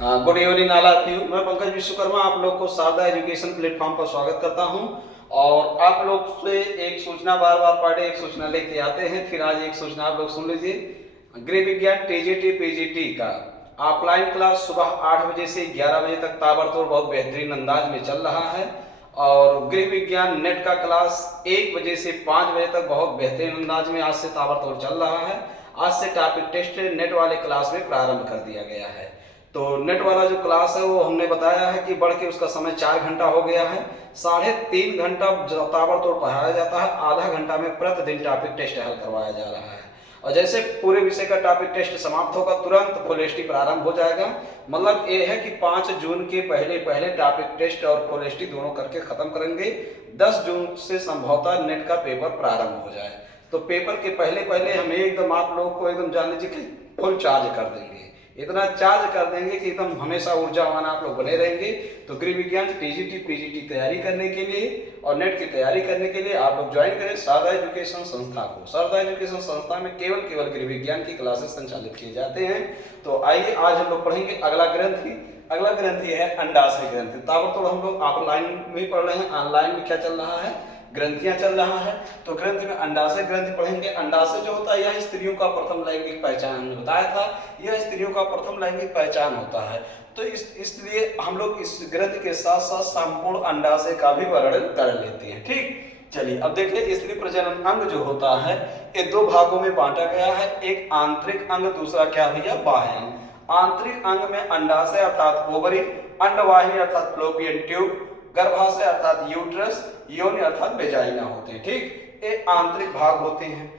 हाँ, good evening all of you. मैं पंकज विश्वकर्मा आप लोग को शारदा एजुकेशन प्लेटफॉर्म पर स्वागत करता हूं। और आप लोग से एक सूचना, बार बार पर डे एक सूचना लेके आते हैं। फिर आज एक सूचना आप लोग सुन लीजिए। गृह विज्ञान टीजीटी पीजीटी का ऑफलाइन क्लास सुबह 8 बजे से 11 बजे तक ताबड़तोड़ बहुत बेहतरीन अंदाज में चल रहा है। और गृह विज्ञान नेट का क्लास 1 बजे से 5 बजे तक बहुत बेहतरीन अंदाज में आज से ताबड़तोड़ चल रहा है। आज से टॉपिक टेस्ट नेट वाले क्लास में प्रारंभ कर दिया गया है। तो नेट वाला जो क्लास है वो हमने बताया है कि बढ़ के उसका समय 4 घंटा हो गया है। 3.5 घंटा ताबड़तोड़ पढ़ाया जाता है, आधा घंटा में प्रतिदिन टॉपिक टेस्ट हल करवाया जा रहा है। और जैसे पूरे विषय का टॉपिक टेस्ट समाप्त होगा तुरंत फुल एसटी प्रारंभ हो जाएगा। मतलब ये है कि 5 जून के पहले पहले टॉपिक टेस्ट और फुल एसटी दोनों करके खत्म करेंगे। 10 जून से संभवतः नेट का पेपर प्रारंभ हो जाए। तो पेपर के पहले पहले हम एकदम आप लोगों को एकदम जान लीजिए कि फुल चार्ज कर देंगे। इतना चार्ज कर देंगे कि एकदम हमेशा ऊर्जावान आप लोग बने रहेंगे। तो गृह विज्ञान टीजीटी पीजीटी तैयारी करने के लिए और नेट की तैयारी करने के लिए आप लोग ज्वाइन करें शारदा एजुकेशन संस्था को। शारदा एजुकेशन संस्था में केवल गृह विज्ञान की क्लासेस संचालित किए जाते हैं। तो आइए आज हम लोग पढ़ेंगे अगला ग्रंथ ही। अगला ग्रंथ ये है अंडाशय ग्रंथ। ताबड़तोड़ हम लोग ऑफलाइन में पढ़ रहे हैं, ऑनलाइन में क्या चल रहा है, ग्रंथियां चल रहा है। तो ग्रंथ में अंडाशय ग्रंथ पढ़ेंगे। अंडाशय जो होता है यह स्त्रियों का प्रथम लैंगिक पहचान, हमने बताया था यह स्त्रियों का प्रथम लैंगिक पहचान होता है। तो इसलिए हम लोग इस ग्रंथ के साथ साथ संपूर्ण अंडाशय का भी वर्णन कर लेते हैं। ठीक, चलिए अब देखिए स्त्री प्रजनन अंग जो होता है ये 2 भागों में बांटा गया है। एक आंतरिक अंग, दूसरा क्या भैया बाह्य अंग। आंतरिक अंग में अंडाशय अर्थात ओवरी, अंडवाहिनी अर्थात फ्लोपियन ट्यूब, गर्भाशय अर्थात यूट्रस, योनि अर्थात वेजाइना होते हैं। ठीक, ये आंतरिक भाग होते हैं।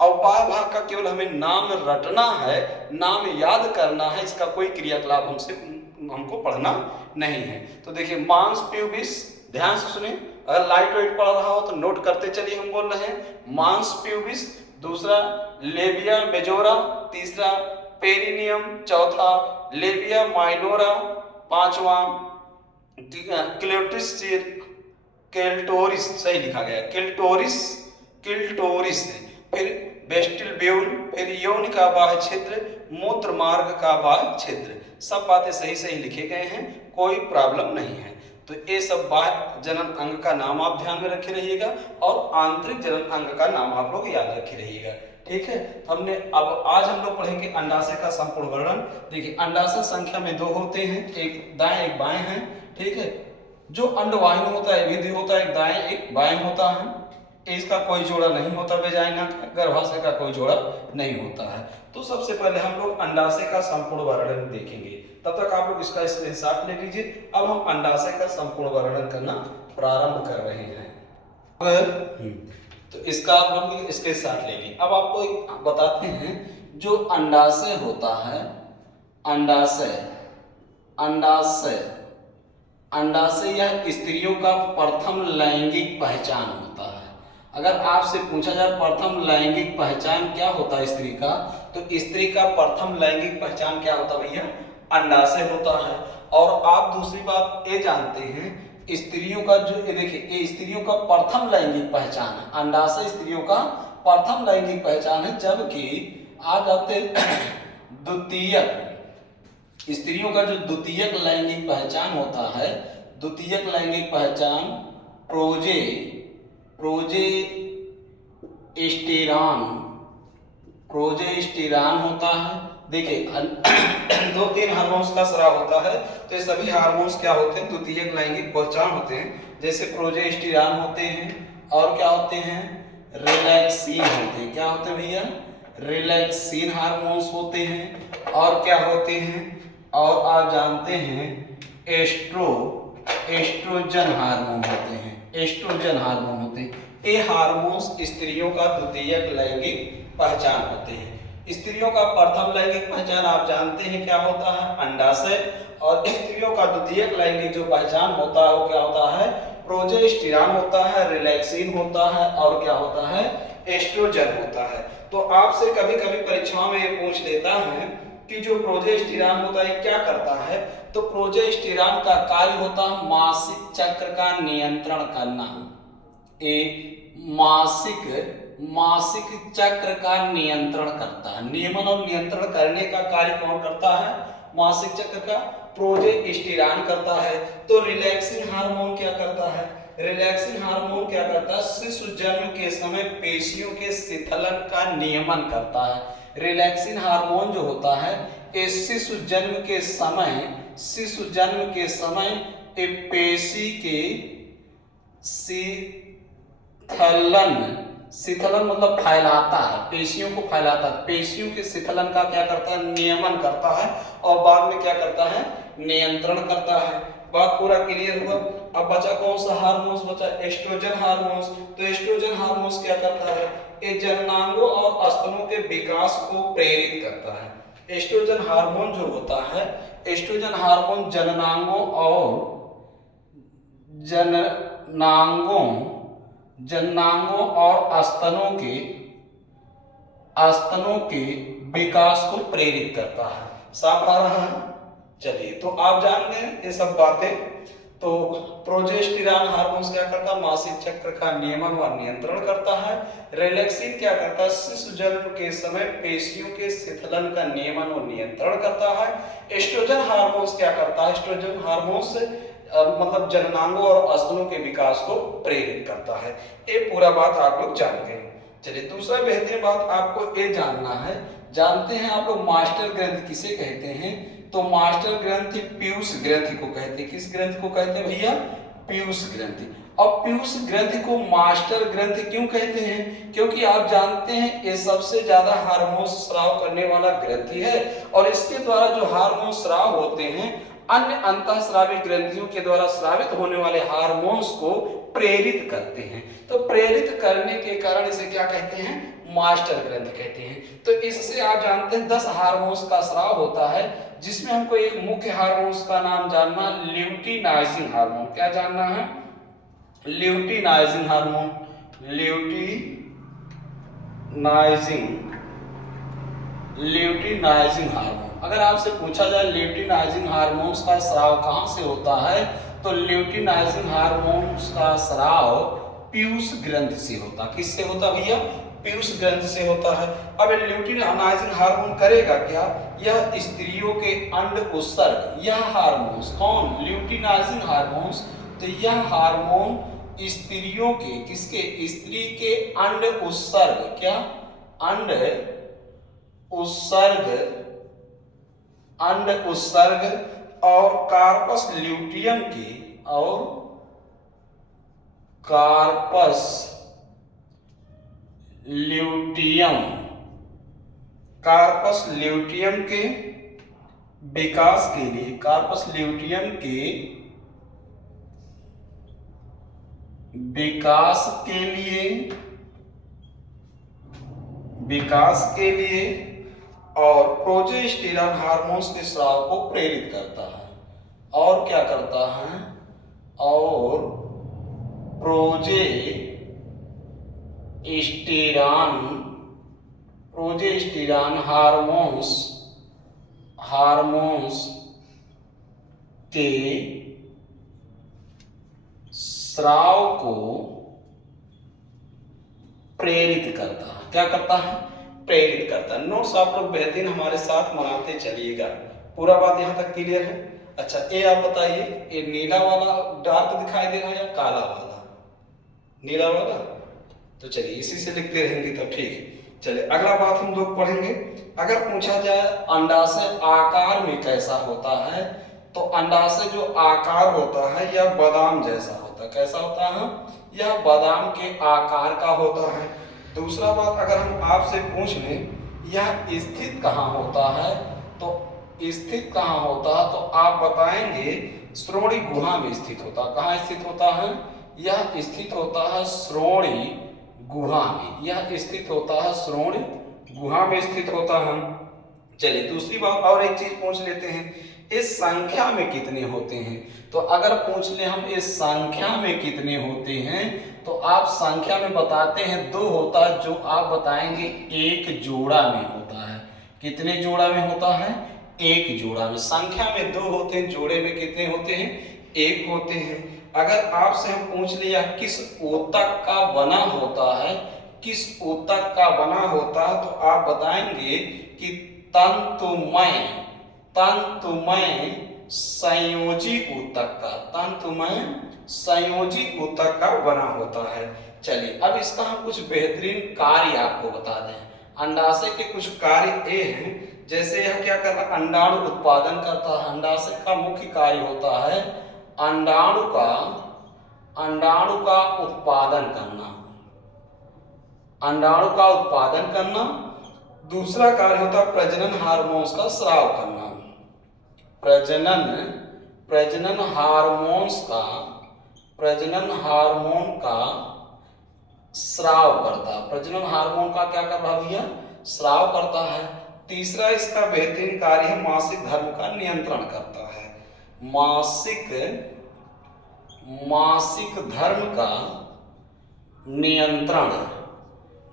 और बाह्य भाग का केवल हमें नाम रटना है, नाम याद करना है, इसका कोई क्रियाकलाप हमको पढ़ना नहीं है। तो देखिए मांस प्यूबिस, ध्यान से सुनिए, अगर लाइट वेट पढ़ रहा हो तो नोट करते चलिए। हम बोल रहे हैं मांस प्यूबिस, दूसरा लेबिया मेजोरा, तीसरा पेरिनियम, चौथा लेबिया माइनोरा, पांचवा क्लेटोरिस, केल्टोरिस सही लिखा गया, किल्टोरिस है। फिर वेस्टिल ब्यूल, फिर यौन का बाह्य क्षेत्र, मूत्र मार्ग का बाह्य क्षेत्र। सब बातें सही सही लिखे गए हैं, कोई प्रॉब्लम नहीं है। तो ये सब बाह्य जनन अंग का नाम आप ध्यान में रखे रहिएगा और आंतरिक जनन अंग का नाम आप लोग याद रखे रहिएगा। ठीक है, हमने अब आज हम लोग पढ़ेंगे अंडाशय का संपूर्ण वर्णन। देखिए अंडाशय संख्या में 2 होते हैं, एक दाएं एक बाएं हैं। ठीक है, जो अंडवाहिनी होता है विधि होता है, एक दाएं एक बाएं होता है। इसका कोई जोड़ा नहीं होता, वेजाइना का, गर्भाशय का कोई जोड़ा नहीं होता है। तो सबसे पहले हम लोग अंडाशय का संपूर्ण वर्णन देखेंगे। तब तक आप लोग इसका स्क्रीनशॉट ले लीजिए। अब हम अंडाशय का संपूर्ण वर्णन करना प्रारंभ कर रहे हैं। तो इसका आप लोग स्क्रीनशॉट ले लीजिए। अब आपको एक बताते हैं, जो अंडाशय होता है, अंडाशय यह स्त्रियों का प्रथम लैंगिक पहचान होता है। अगर आपसे पूछा जाए प्रथम लैंगिक पहचान क्या होता है स्त्री का, तो स्त्री का प्रथम लैंगिक पहचान क्या होता है भैया, अंडाशय होता है। और आप दूसरी बात ये जानते हैं, स्त्रियों का जो ये देखिए ये स्त्रियों का प्रथम लैंगिक पहचान है। अंडाशय स्त्रियों का प्रथम लैंगिक पहचान है, जबकि आ जाते द्वितीयक, स्त्रियों का जो द्वितीयक लैंगिक पहचान होता है, द्वितीयक लैंगिक पहचान प्रोजेस्टेरॉन होता है। देखिए 2-3 हार्मोन्स का स्राव होता है, तो ये सभी हार्मोन्स क्या होते हैं, द्वितीयक लैंगिक पहचान होते हैं। जैसे प्रोजेस्टेरॉन होते हैं और क्या होते हैं, रिलैक्सिन होते हैं। क्या होते हैं भैया, रिलैक्सिन हार्मोन्स होते हैं। और क्या होते हैं, और आप जानते हैं एस्ट्रोजन हार्मोन होते हैं, एस्ट्रोजन हार्मोन होते हैं। ये हार्मोन्स स्त्रियों का द्वितीयक लैंगिक पहचान होते हैं। स्त्रियों का प्रथम लैंगिक पहचान आप जानते हैं क्या होता है, अंडाशय। और स्त्रियों का द्वितीयक लैंगिक जो पहचान होता है वो क्या होता है, प्रोजेस्टेरॉन होता है, रिलैक्सिन होता है और क्या होता है, एस्ट्रोजन होता है। तो आपसे कभी कभी परीक्षाओं में ये पूछ लेता है कि जो प्रोजेस्टेरॉन होता है क्या करता है, तो प्रोजेस्टेरॉन का कार्य होता है मासिक चक्र का नियंत्रण करना। मासिक चक्र का नियंत्रण करता है। नियमन और नियंत्रण करने का कार्य कौन करता है, मासिक चक्र का प्रोजेस्टेरॉन करता है। तो रिलैक्सिंग हार्मोन क्या करता है? रिलैक्सिंग हार्मोन क्या करता है? शिशु जन्म के समय पेशियों के शिथिलन का नियमन करता है। रिलैक्सिंग हार्मोन जो होता है ये शिशु जन्म के समय पेशी के शिथिलन मतलब फैलाता है, पेशियों को फैलाता है। पेशियों के शिथिलन का क्या करता है? नियमन करता है और बाद में क्या करता है? नियंत्रण करता है। बात पूरा क्लियर हुआ। अब बचा कौन सा हार्मोन्स बचा? Estrogen hormones. तो एस्ट्रोजन हार्मोन्स क्या करता है? ये जननांगों और स्तनों के विकास को प्रेरित करता है। एस्ट्रोजन हार्मोन जो होता है, एस्ट्रोजन हार्मोन जननांगों और स्तनों के विकास को प्रेरित करता है। साफ आ रहा है? चलिए, तो आप जान गए ये सब बातें। तो प्रोजेस्टेरॉन हार्मोन्स क्या करता है? मासिक चक्र का नियमन व नियंत्रण करता है। रिलैक्सिन क्या करता है? शिशु जन्म के समय पेशियों के शिथिलन का नियमन और नियंत्रण करता है। एस्ट्रोजन हार्मोन्स क्या करता है? एस्ट्रोजन हार्मोन्स मतलब जननांगों और स्तनों के विकास को प्रेरित करता है। ये पूरा बात आप लोग जान गए। चलिए, दूसरा बेहतरीन बात आपको ये जानना है, जानते हैं आप लोग मास्टर ग्रंथि किसे कहते हैं? तो मास्टर ग्रंथि पीयूष ग्रंथि को कहते हैं। किस ग्रंथि को कहते हैं भैया? पीयूष ग्रंथि। अब पीयूष ग्रंथि को मास्टर ग्रंथि क्यों कहते हैं? क्योंकि आप जानते हैं ये सबसे ज्यादा हार्मोन स्राव करने वाला ग्रंथि है और इसके द्वारा जो हार्मोन स्राव होते हैं अन्य अंतःस्रावी ग्रंथियों के द्वारा स्रावित होने वाले हार्मोन्स को प्रेरित करते हैं। तो प्रेरित करने के कारण इसे क्या कहते हैं? मास्टर ग्रंथि कहते हैं। तो इससे आप जानते हैं 10 हार्मोन्स का स्राव होता है, जिसमें हमको एक मुख्य हार्मोन्स का नाम जानना, ल्यूटिनाइजिंग हार्मोन। क्या जानना है? Luteinizing hormone. Luteinizing hormone. अगर आपसे पूछा जाए ल्यूटिनाइजिंग हार्मोन्स का स्राव कहां से होता है, तो ल्यूटिनाइजिंग हार्मोन्स का स्राव पीयूष ग्रंथि से होता। किससे होता भैया? पीयूष ग्रंथि से होता है। अब ल्यूटिनाइजिंग हार्मोन करेगा क्या? यह स्त्रियों के अंड उत्सर्ग, यह हार्मोन्स कौन? Luteinising hormones. तो यह हार्मोन स्त्रियों के, किसके? स्त्री के अंड उत्सर्ग, क्या? अंड उत्सर्ग और कार्पस ल्यूटियम के कार्पस ल्यूटियम के विकास के लिए, कार्पस ल्यूटियम के विकास के लिए और प्रोजेस्टेरॉन हार्मोन्स के स्राव को प्रेरित करता है। और क्या करता है? और प्रोजेस्टेरॉन हार्मोन्स के स्राव को प्रेरित करता है। क्या करता है? प्रेरित करता है। नोट्स आप लोग बेहतरीन हमारे साथ मनाते चलिएगा। पूरा बात यहाँ तक क्लियर है? अच्छा, ये आप बताइए, ये नीला वाला डार्क दिखाई दे रहा है या काला वाला? नीला वाला। तो चलिए इसी से लिखते रहेंगे तो ठीक है। चलिए, अगला बात हम लोग पढ़ेंगे। अगर पूछा जाए अंडाशय आकार में कैसा होता है, तो अंडाशय जो आकार होता है यह बादाम जैसा होता है। कैसा होता है? यह बादाम के आकार का होता है। दूसरा बात, अगर हम आपसे पूछ लें यह स्थित कहाँ होता है, तो स्थित कहाँ होता है, तो आप बताएंगे श्रोणि गुहा में स्थित होता है। कहाँ स्थित होता है? यह स्थित होता है श्रोणि गुहा में। यह स्थित होता है श्रोणि गुहा में स्थित होता है। चलिए, दूसरी बात और एक चीज पूछ लेते हैं, इस संख्या में कितने होते हैं? तो अगर पूछ ले हम इस संख्या में कितने होते हैं, तो आप संख्या में बताते हैं 2 होता है, जो आप बताएंगे 1 जोड़ा में होता है। कितने जोड़ा में होता है? 1 जोड़ा में। संख्या में 2 होते हैं, जोड़े में कितने होते हैं? 1 होते हैं। अगर आपसे हम पूछ लिया किस ऊतक का बना होता है, किस ऊतक का बना होता है, तो आप बताएंगे कि तंतुमय संयोजी ऊतक का, तंतुमय संयोजी ऊतक का बना होता है। चलिए अब इसका हम कुछ बेहतरीन कार्य आपको बता दें। अंडाशय के कुछ कार्य ये हैं, जैसे यह क्या कर रहा है, अंडाणु उत्पादन करता है। अंडाशय का मुख्य कार्य होता है अंडाणु का उत्पादन करना, अंडाणु का उत्पादन करना। दूसरा कार्य होता है प्रजनन हार्मोन्स का स्राव करना, प्रजनन हार्मोन का स्राव करता है। प्रजनन हार्मोन का क्या कर रहा है भैया, स्राव करता है। तीसरा इसका बेहतरीन कार्य है मासिक धर्म का नियंत्रण करता है। मासिक धर्म का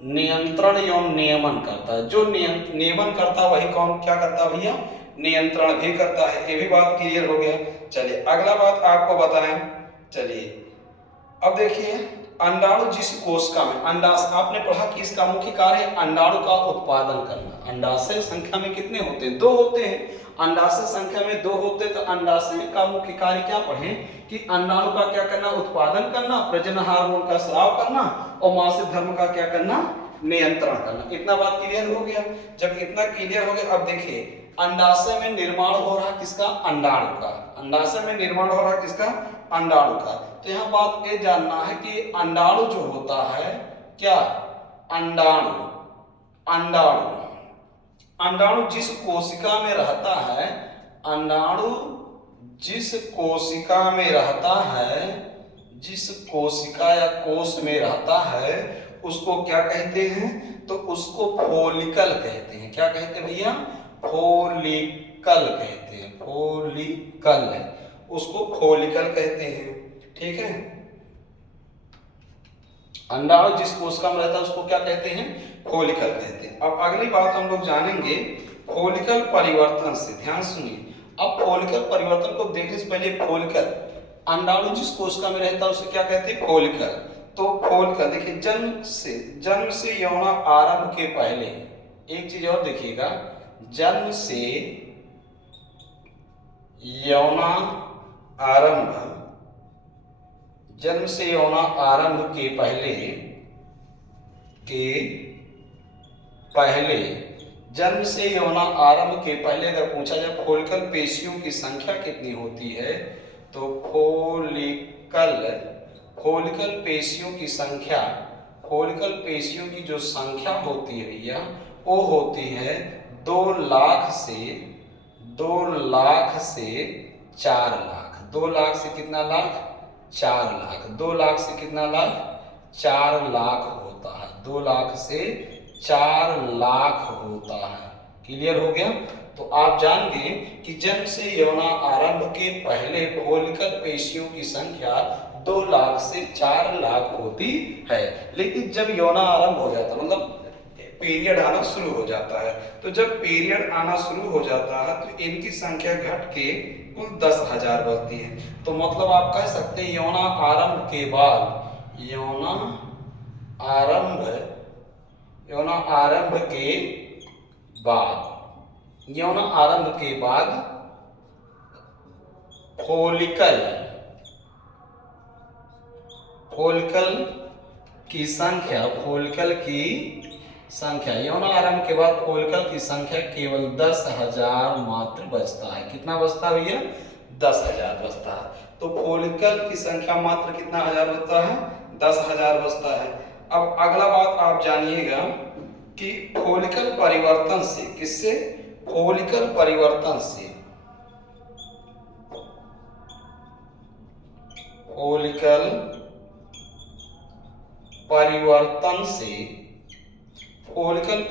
नियंत्रण एवं नियमन करता है। जो नियमन करता है वही कौन क्या करता है भैया, नियंत्रण भी करता है। ये भी बात क्लियर हो गया। चलिए अगला बात आपको बताएं। चलिए अब देखिए अंडाणु जिस कोशिका में, अंडाशय आपने पढ़ा कि इसका मुख्य कार्य है अंडाणु का उत्पादन करना। अंडाशय संख्या में कितने होते हैं, 2 होते हैं। अंडाशय संख्या में 2 होते हैं, तो अंडाशय का मुख्य कार्य क्या पढ़े कि अंडाणु का क्या करना, उत्पादन करना, प्रजनन हार्मोन का स्राव करना और मासिक धर्म का क्या करना, नियंत्रण करना। इतना बात क्लियर हो गया। जब इतना क्लियर हो गया, अब देखिए अंडाशय में निर्माण हो रहा किसका, अंडाणु का। अंडाशय में निर्माण हो रहा किसका, अंडाणु का। तो यहाँ बात ये जानना है कि अंडाणु जो होता है क्या, अंडाणु जिस कोशिका में रहता है, अंडाणु जिस कोशिका में रहता है, जिस कोशिका या कोश में रहता है उसको क्या कहते हैं, तो उसको फोलिकल कहते हैं। क्या कहते हैं भैया, फोलिकल कहते हैं। फोलिकल है, उसको फोलिकल कहते हैं। ठीक है, अंडाणु जिस कोशिका में रहता है उसको क्या कहते हैं, फोलिकल कहते हैं। अब अगली बात हम लोग जानेंगे फोलिकल परिवर्तन से। ध्यान सुनिए, अब फोलिकल परिवर्तन को देखने से पहले फोलिकल, अंडाणु जिस कोशिका में रहता है उसे क्या कहते हैं, फोलिकल। तो फोलिकल देखिए जन्म से यौन आरंभ के पहले, एक चीज और देखिएगा, जन्म से यौन आरंभ के पहले जन्म से यौन आरंभ के पहले अगर पूछा जाए फोलिकल पेशियों की संख्या कितनी होती है, तो फोलिकल पेशियों की जो संख्या होती है भैया, वो होती है 2 लाख से 4 लाख। 2 लाख से कितना लाख, 4 लाख। 2 लाख से कितना लाख, 4 लाख होता है। 2 लाख से 4 लाख होता है। क्लियर हो गया। तो आप जान गए कि जन्म से यौन आरंभ के पहले फोलिकल पेशियों की संख्या 2 लाख से 4 लाख होती है। लेकिन जब यौन आरंभ हो जाता है, मतलब पीरियड आना शुरू हो जाता है, तो जब पीरियड आना शुरू हो जाता है तो इनकी संख्या घट के कुल 10,000 बचती है। तो मतलब आप कह सकते हैं यौन आरंभ के बाद फोलिकल की संख्या यौन आरंभ के बाद फोलिकल की संख्या केवल 10,000 मात्र बचता है। कितना बचता है भैया, 10,000 बचता है। तो फोलिकल की संख्या मात्र कितना हजार बचता है, 10,000 बचता है। अब अगला बात आप जानिएगा कि फोलिकल परिवर्तन से, किससे, फोलिकल परिवर्तन से, फोलिकल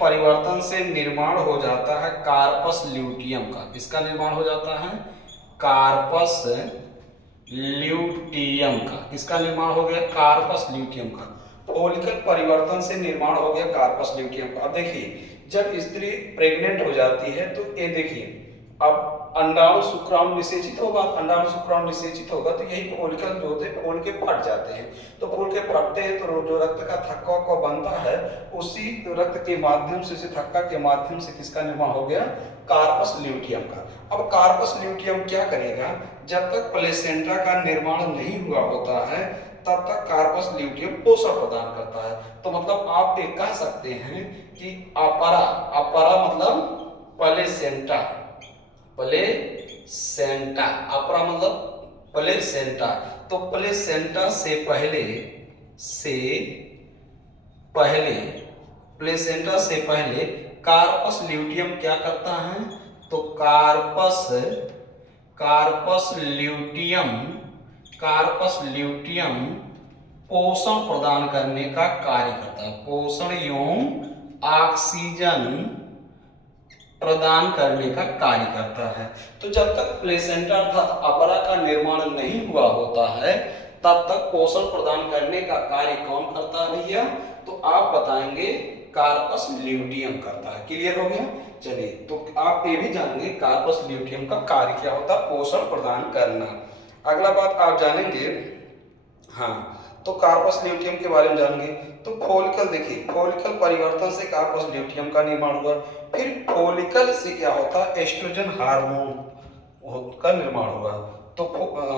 परिवर्तन से निर्माण हो जाता है कार्पस ल्यूटियम का। किसका निर्माण हो जाता है, कार्पस ल्यूटियम का। किसका निर्माण हो गया, कार्पस ल्यूटियम का। फोलिकल परिवर्तन से निर्माण हो गया कार्पस ल्यूटियम का। अब देखिए जब स्त्री प्रेग्नेंट हो जाती है तो ये देखिए अब अंडाणु शुक्राणु निषेचित होगा, अंडाणु शुक्राणु निषेचित होगा तो यही फोलिकल जो होते हैं फूल के फट जाते हैं। तो फूल के फटते हैं तो जो रक्त का थक्का को बनता है उसी रक्त के माध्यम से, थक्का के माध्यम से किसका निर्माण हो गया, कार्पस ल्यूटियम का। अब कार्पस ल्यूटियम क्या करेगा, जब तक प्लेसेंटा का निर्माण नहीं हुआ होता है तब तक कार्पस ल्यूटियम पोषण प्रदान करता है। तो मतलब आप ये कह सकते हैं कि अपरा, अपरा मतलब प्लेसेंटा, प्लेसेंटा, अपरा मतलब प्लेसेंटा। तो प्लेसेंटा से पहले, प्लेसेंटा से पहले कार्पस ल्यूटियम क्या करता है, तो कार्पस ल्यूटियम पोषण प्रदान करने का कार्य करता है, पोषण एवं ऑक्सीजन प्रदान करने का कार्य करता है। तो जब तक प्लेसेंटा अर्थात अपरा का निर्माण नहीं हुआ होता है तब तक पोषण प्रदान करने का कार्य कौन करता है भैया, तो आप बताएंगे कार्पस ल्यूटियम करता है। क्लियर हो गया। चलिए, तो आप ये भी जानेंगे कार्पस ल्यूटियम का कार्य क्या होता है, पोषण प्रदान करना। अगला बात आप जानेंगे, हाँ, तो कार्पस ल्यूटियम के बारे में जानेंगे। तो फॉलिकल, देखिए फॉलिकल परिवर्तन से कार्पस ल्यूटियम का निर्माण हुआ। फिर फॉलिकल से क्या होता है, एस्ट्रोजन हार्मोन का निर्माण हुआ। तो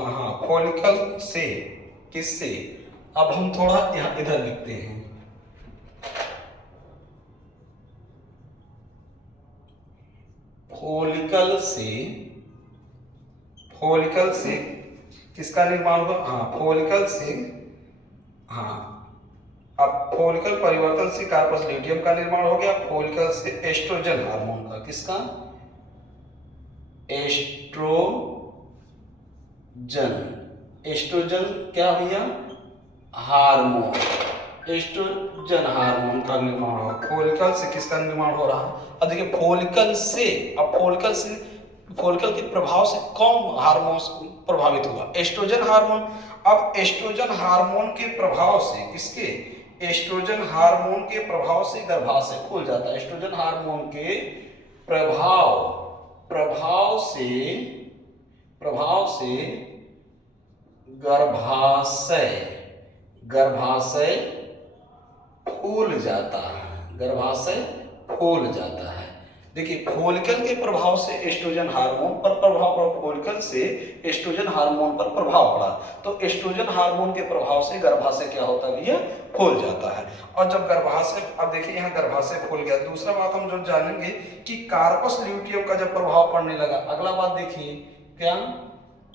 हाँ, फॉलिकल से किससे, अब हम थोड़ा यहाँ इधर लिखते हैं, फॉलिकल से किसका निर्माण हुआ, हाँ फॉलिकल से, हाँ अब फॉलिकल परिवर्तन से कार्पस ल्यूटियम का निर्माण हो गया। फॉलिकल से एस्ट्रोजन हार्मोन का, किसका, एस्ट्रोजन क्या भैया, हार्मोन, एस्ट्रोजन हार्मोन का निर्माण हो। फॉलिकल से किसका निर्माण हो रहा है, अब देखिए फॉलिकल से, अब फॉलिकल के प्रभाव से कौन हार्मोन प्रभावित हुआ, एस्ट्रोजन हार्मोन। अब एस्ट्रोजन हार्मोन के प्रभाव से, किसके, एस्ट्रोजन हार्मोन के प्रभाव से गर्भाशय फूल जाता है। एस्ट्रोजन हार्मोन के प्रभाव से गर्भाशय फूल जाता है, गर्भाशय फूल जाता है। देखिए फॉलिकल के प्रभाव से एस्ट्रोजन हार्मोन पर प्रभाव पड़ा, फॉलिकल से एस्ट्रोजन हार्मोन पर प्रभाव पड़ा, तो एस्ट्रोजन हार्मोन के प्रभाव से गर्भाशय क्या होता है भैया, फूल जाता है। और जब गर्भाशय, अब देखिए यहाँ गर्भाशय फूल गया। दूसरा बात हम जो जानेंगे कि कार्पस ल्यूटियम का जब प्रभाव पड़ने लगा, अगला बात देखिए क्या,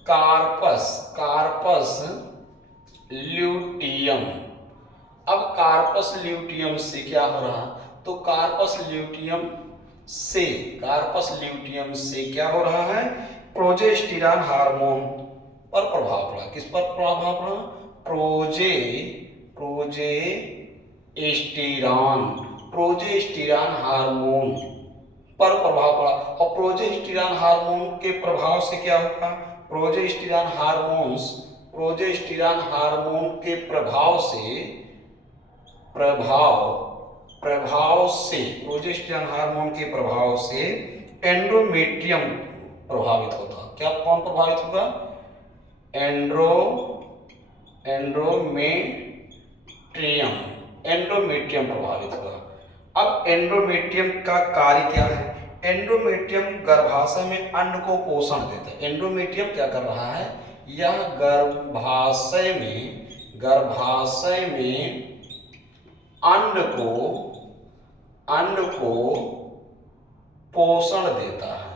कार्पस ल्यूटियम। अब कार्पस ल्यूटियम से क्या हो रहा, तो कार्पस ल्यूटियम से क्या हो रहा है, प्रोजेस्टेरॉन हार्मोन पर प्रभाव पड़ा। किस पर प्रभाव पड़ा, प्रोजेस्टेरॉन हार्मोन पर प्रभाव पड़ा। और प्रोजेस्टेरॉन हार्मोन के प्रभाव से क्या होगा, प्रोजेस्टेरॉन हार्मोन के प्रभाव प्रोजेस्टेरॉन हार्मोन के प्रभाव से एंडोमेट्रियम प्रभावित होता। क्या कौन प्रभावित होगा, एंडोमेट्रियम प्रभावित होगा। अब एंडोमेट्रियम का कार्य क्या है, एंडोमेट्रियम गर्भाशय में अंड को पोषण देता है। एंडोमेट्रियम क्या कर रहा है, यह गर्भाशय में अंड को पोषण देता है,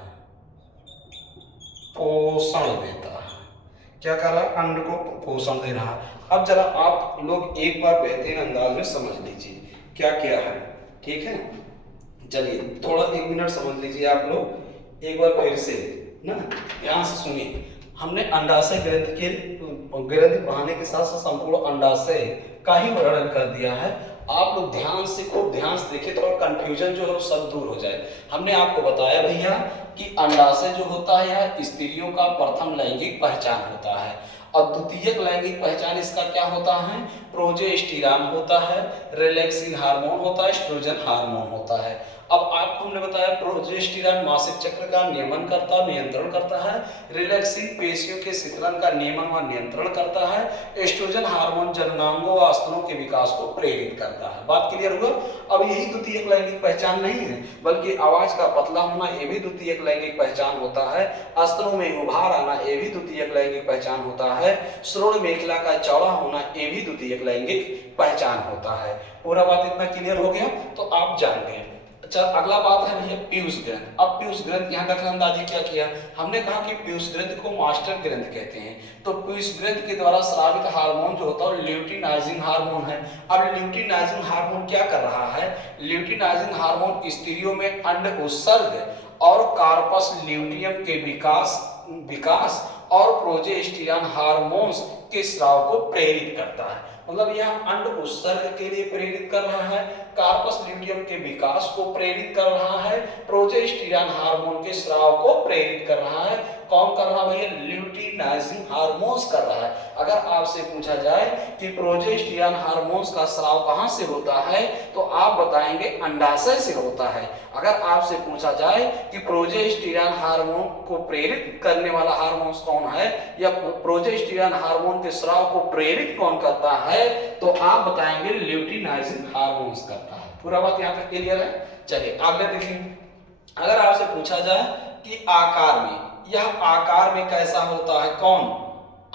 क्या कर रहा है, अंड को पोषण दे रहा है। अब जरा आप लोग एक बार बेहतरीन अंदाज में समझ लीजिए क्या क्या है, ठीक है। चलिए थोड़ा 1 मिनट समझ लीजिए आप लोग एक बार फिर से ना, यहाँ से सुनिए। हमने अंडाशय ग्रंथि पढ़ाने के साथ साथ संपूर्ण अंडाशय का ही वर्णन कर दिया है। आप लोग ध्यान से, खूब ध्यान से देखिए, थोड़ा कंफ्यूजन जो है वो सब दूर हो जाए। हमने आपको बताया भैया कि अंडाशय जो होता है यह स्त्रियों का प्रथम लैंगिक पहचान होता है, और द्वितीयक लैंगिक पहचान इसका क्या होता है, प्रोजेस्टेरॉन होता है, रिलैक्सिन हार्मोन होता है, एस्ट्रोजन हार्मोन होता है। अब आपको हमने बताया प्रोजेस्टेरॉन मासिक चक्र का नियंत्रण करता है, रिलैक्सिंग पेशियों के शीतलन का नियमन व नियंत्रण करता है, एस्ट्रोजन हार्मोन जननांगों व स्तनों के विकास को प्रेरित करता है। बात क्लियर हुआ। अब यही द्वितीयक लैंगिक पहचान नहीं है, बल्कि आवाज का पतला होना ये भी द्वितीयक लैंगिक पहचान होता है, स्तनों में उभार आना ये भी द्वितीयक लैंगिक पहचान होता है, श्रोण मेखला का चौड़ा होना ये भी द्वितीयक लैंगिक पहचान होता है। पूरा बात इतना क्लियर हो गया तो आप जान गए। अच्छा, अगला बात है भैया पीयूष ग्रंथ। अब पीयूष ग्रंथ यहाँ दखलंदाजी क्या किया, हमने कहा कि पीयूष ग्रंथ को मास्टर ग्रंथ कहते हैं। तो पीयूष ग्रंथ के द्वारा स्रावित हार्मोन जो होता है ल्यूटिनाइजिंग हार्मोन है। अब ल्यूटिनाइजिंग हार्मोन क्या कर रहा है, ल्यूटिनाइजिंग हार्मोन स्त्रियों में अंड उत्सर्ग और कार्पस ल्यूटियम के विकास और प्रोजेस्टेरॉन हार्मोन्स के स्राव को प्रेरित करता है। मतलब यह अंड उत्सर्ग के लिए प्रेरित कर रहा है, कार्पस ल्यूटियम के विकास को प्रेरित कर रहा है, प्रोजेस्टेरॉन हार्मोन के स्राव को प्रेरित कर रहा है। कौन कर रहा है भैया, ल्यूटिनाइजिंग हार्मोन्स कर रहा है। अगर आपसे पूछा जाए कि प्रोजेस्टेरॉन हार्मोन्स का स्राव कहां से होता है तो आप बताएंगे अंडाशय से होता है। अगर आपसे पूछा जाए कि प्रोजेस्टेरॉन हार्मोन को प्रेरित करने वाला हार्मोन्स कौन है या प्रोजेस्टेरॉन हार्मोन के स्राव को प्रेरित कौन करता है तो आप बताएंगे ल्यूटिनाइजिंग हार्मोन्स करता है। पूरा बात यहाँ तक क्लियर है। चलिए आगे देखिए, अगर आपसे पूछा जाए कि आकार में, यह आकार में कैसा होता है, कौन,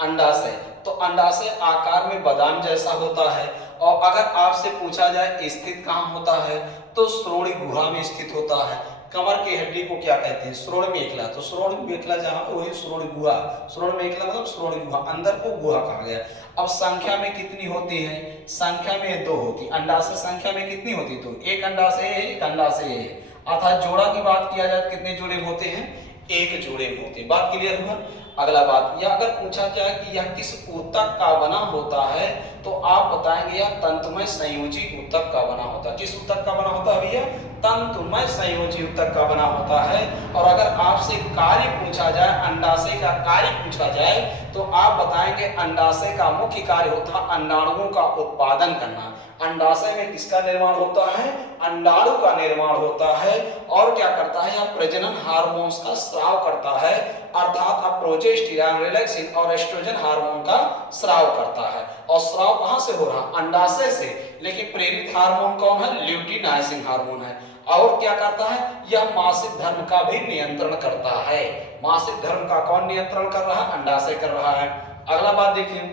अंडाशय, तो अंडाशय आकार में बादाम जैसा होता है। और अगर आपसे पूछा जाए स्थित कहाँ होता है तो श्रोणि गुहा में स्थित होता है। कमर की हड्डी को क्या कहते हैं, श्रोण मेखला। तो श्रोण मेखला जहाँ वही श्रोण गुहा, श्रोण मेखला मतलब श्रोण गुहा, अंदर को गुहा कहा गया। अब संख्या में कितनी होती है, संख्या में 2 होती। अंडाशय संख्या में कितनी होती, तो एक अंडाशय है, एक अंडाशय है। अर्थात जोड़ा की बात किया जाए कितने जोड़े होते हैं, एक जोड़े होते। बात क्लियर हुआ। अगला बात, या अगर पूछा जाए कि यह किस ऊतक का बना होता है तो आप बताएंगे यह तंतुमय संयोजी ऊतक का बना होता है। किस ऊतक का बना होता है भैया, तंतुमय संयोजी ऊतक का बना होता है। और अगर आपसे कार्य पूछा जाए, अंडाशय का कार्य पूछा जाए तो आप बताएंगे अंडाशय का मुख्य कार्य होता है अंडाणुओं का उत्पादन करना। अंडाशय में किसका निर्माण होता है, अंडाणु का निर्माण होता है। और क्या करता है, यह प्रजनन हार्मोन्स का स्राव करता है, अर्थात अब प्रोजेस्टेरॉन, रिलैक्सिन और एस्ट्रोजन हार्मोन का स्राव करता है। और स्राव कहां से हो रहा, अंडाशय से। लेकिन प्रेरित हार्मोन कौन है, ल्यूटिनाइजिंग हार्मोन है। और क्या करता है, यह मासिक धर्म का भी नियंत्रण करता है। मासिक धर्म का कौन नियंत्रण कर रहा है, अंडाशय कर रहा है। अगला बात देखिए,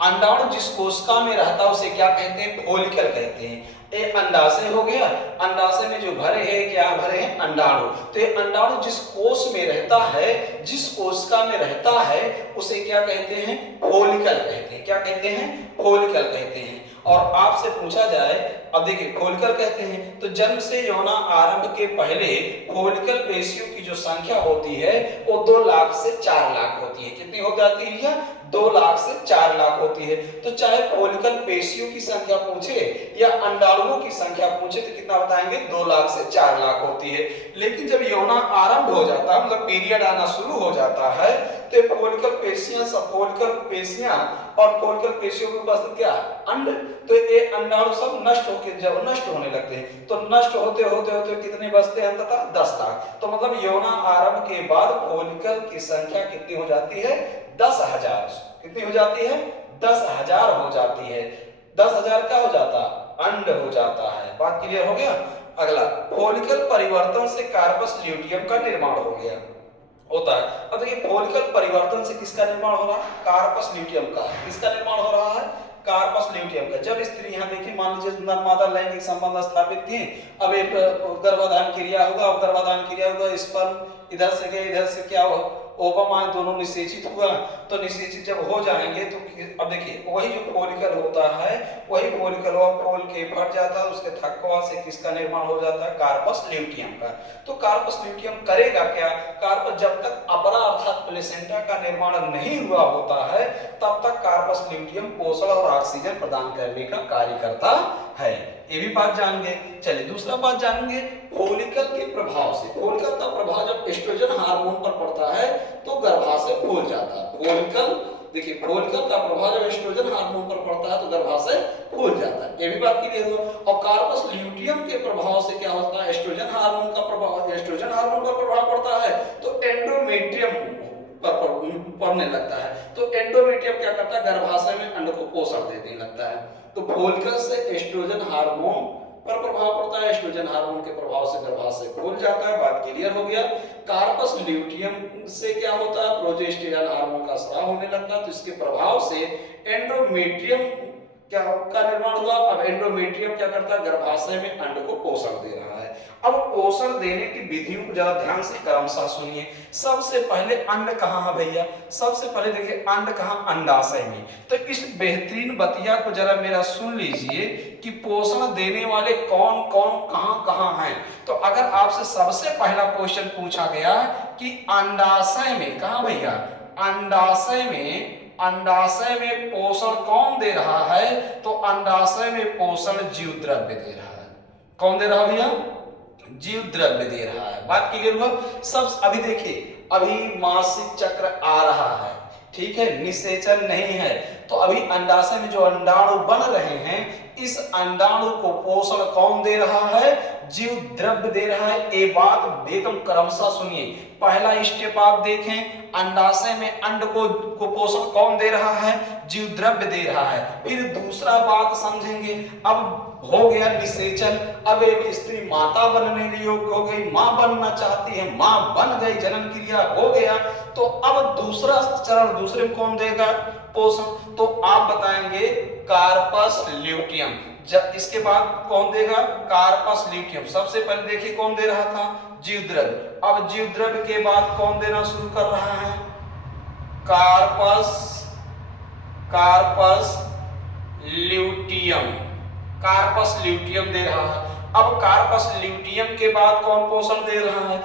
अंडाणु जिस कोशिका में रहता है उसे क्या कहते हैं, फोलिकल कहते हैं। एक अंडाशय हो गया, अंडाशय में जो भरे हैं, क्या भरे हैं, अंडाणु। तो ये अंडाणु जिस कोश में रहता है, जिस कोशिका में रहता है उसे क्या कहते हैं, फोलिकल कहते हैं। क्या कहते हैं, फोलिकल कहते हैं। और आपसे पूछा जाए, अब देखिए फोलिकल कहते हैं तो जन्म से यौना आरंभ के पहले फोलिकल पेशियों की जो संख्या होती है वो 2 लाख से 4 लाख होती है। कितनी हो जाती है, 2 लाख से 4 लाख होती है। तो चाहे फोलिकल पेशियों की संख्या पूछे या अंडाणुओं की संख्या पूछे तो कितना बताएंगे, 2 लाख से 4 लाख होती है। लेकिन जब यौना आरंभ हो जाता है, मतलब पीरियड आना शुरू हो जाता है, तो फोलिकल पेशियां, सब फोलिकल पेशियां और फोलिकल पेशियों के उपस्थित क्या, अंड। तो ये अंडाणु सब नष्ट होकर जब नष्ट होने लगते हैं तो नष्ट होते होते होते कितने बचते हैं, अंततः 10 लाख। तो मतलब यौना आरंभ के बाद फोलिकल की संख्या कितनी हो जाती है, 10,000। कितनी हो जाती है, 10,000 हो जाती है। 10,000 क्या हो जाता, अंड हो जाता है। बात क्लियर हो गया। अगला, फोलिकल परिवर्तन से कार्पस ल्यूटियम का निर्माण हो गया, होता है। अब देखिए फोलिकल परिवर्तन से किसका निर्माण हो रहा है, कार्पस ल्यूटियम का। किसका निर्माण हो रहा है, कार्पस ल्यूटियम का। जब स्त्री, यहाँ देखिए मान लीजिए नर-मादा लैंगिक संबंध स्थापित थी, अब एक गर्भाधान क्रिया होगा, अब गर्भाधान क्रिया होगा, स्पर्म इधर से गए, इधर से क्या हो, ओवम आए, दोनों निषेचित हुआ। तो निषेचित जब हो जाएंगे तो अब देखिए वही जो फोलिकल होता है, वही फोलिकल खोल के फट जाता है, उसके थक्वा से किसका निर्माण हो जाता है, कार्पस ल्यूटियम का। तो कार्पस ल्यूटियम करेगा क्या, कार्पस जब तक अपरा अर्थात प्लेसेंटा का निर्माण नहीं हुआ होता है तब तक कार्पस ल्यूटियम पोषण और ऑक्सीजन प्रदान करने का कार्य करता है। ये भी बात जान गए। चलिए दूसरा बात जानेंगे फोलिकल के प्रभाव से। फोलिकल का प्रभाव जब एस्ट्रोजन हार्मोन पर पड़ता है तो गर्भाशय फूल जाता है। फोलिकल देखिए फोलिकल का प्रभाव जब एस्ट्रोजन हार्मोन पर पड़ता है तो गर्भाशय फूल जाता है, ये भी बात क्लियर हुआ। और कार्पस ल्यूटियम के प्रभाव से क्या होता है, एस्ट्रोजन हार्मोन का प्रभाव, एस्ट्रोजन हार्मोन पर प्रभाव पड़ता है तो एंडोमेट्रियम पर पड़ने लगता है। तो एंडोमेट्रियम क्या करता है, गर्भाशय में अंड को पोषण देने लगता है। तो फोलिकल से एस्ट्रोजन हार्मोन पर प्रभाव पड़ता है, एस्ट्रोजन हार्मोन के प्रभाव से गर्भाशय फूल जाता है, बात क्लियर हो गया। कार्पस ल्यूटियम से क्या होता है, प्रोजेस्टेरॉन हार्मोन का स्राव होने लगता है, तो इसके प्रभाव से एंडोमेट्रियम क्या का निर्माण हुआ। अब एंडोमेट्रियम क्या करता है, गर्भाशय में अंड को पोषण दे रहा है। अब पोषण देने की विधियों को जरा ध्यान से क्रमशः सुनिए। सबसे पहले अंड कहाँ है भैया, सबसे पहले देखिए अंड कहाँ, अंडाशय में। तो इस बेहतरीन बतिया को जरा मेरा सुन लीजिए कि पोषण देने वाले कौन कौन कहाँ कहाँ हैं। तो अगर आपसे सबसे पहला क्वेश्चन पूछा गया कि अंडाशय में, कहाँ भैया, अंडाशय में, अंडाशय में पोषण कौन दे रहा है, तो अंडाशय में पोषण जीव द्रव्य दे रहा है। कौन दे रहा है भैया, जीव द्रव्य दे रहा है, बात क्लियर हुआ। सब अभी देखिए, अभी मासिक चक्र आ रहा है, ठीक है, निषेचन नहीं है, तो अभी अंडाशय में जो अंडाणु बन रहे हैं, इस अंडाणु को पोषण कौन दे रहा है, जीव द्रव्य दे रहा है। ये बात एकदम क्रमशः सुनिए। पहला स्टेप आप देखें, अंडाशय में अंड को पोषण कौन दे रहा है, जीव द्रव्य दे रहा है। फिर दूसरा बात समझेंगे, अब हो गया निषेचन, अब एक स्त्री माता बनने के योग्य हो गई, मां बनना चाहती है, मां बन गई, जनन क्रिया हो गया, तो अब दूसरा चरण, दूसरे में कौन देगा पोषण, तो आप बताएंगे कार्पस ल्यूटियम। जब इसके बाद कौन देगा, कार्पस ल्यूटियम। सबसे पहले देखिए कौन दे रहा था, जीव द्रव्य। अब जीव द्रव्य के बाद कौन देना शुरू कर रहा है, corpus, corpus luteum, corpus luteum दे रहा है। अब कार्पस ल्यूटियम के बाद कौन पोषण दे रहा है,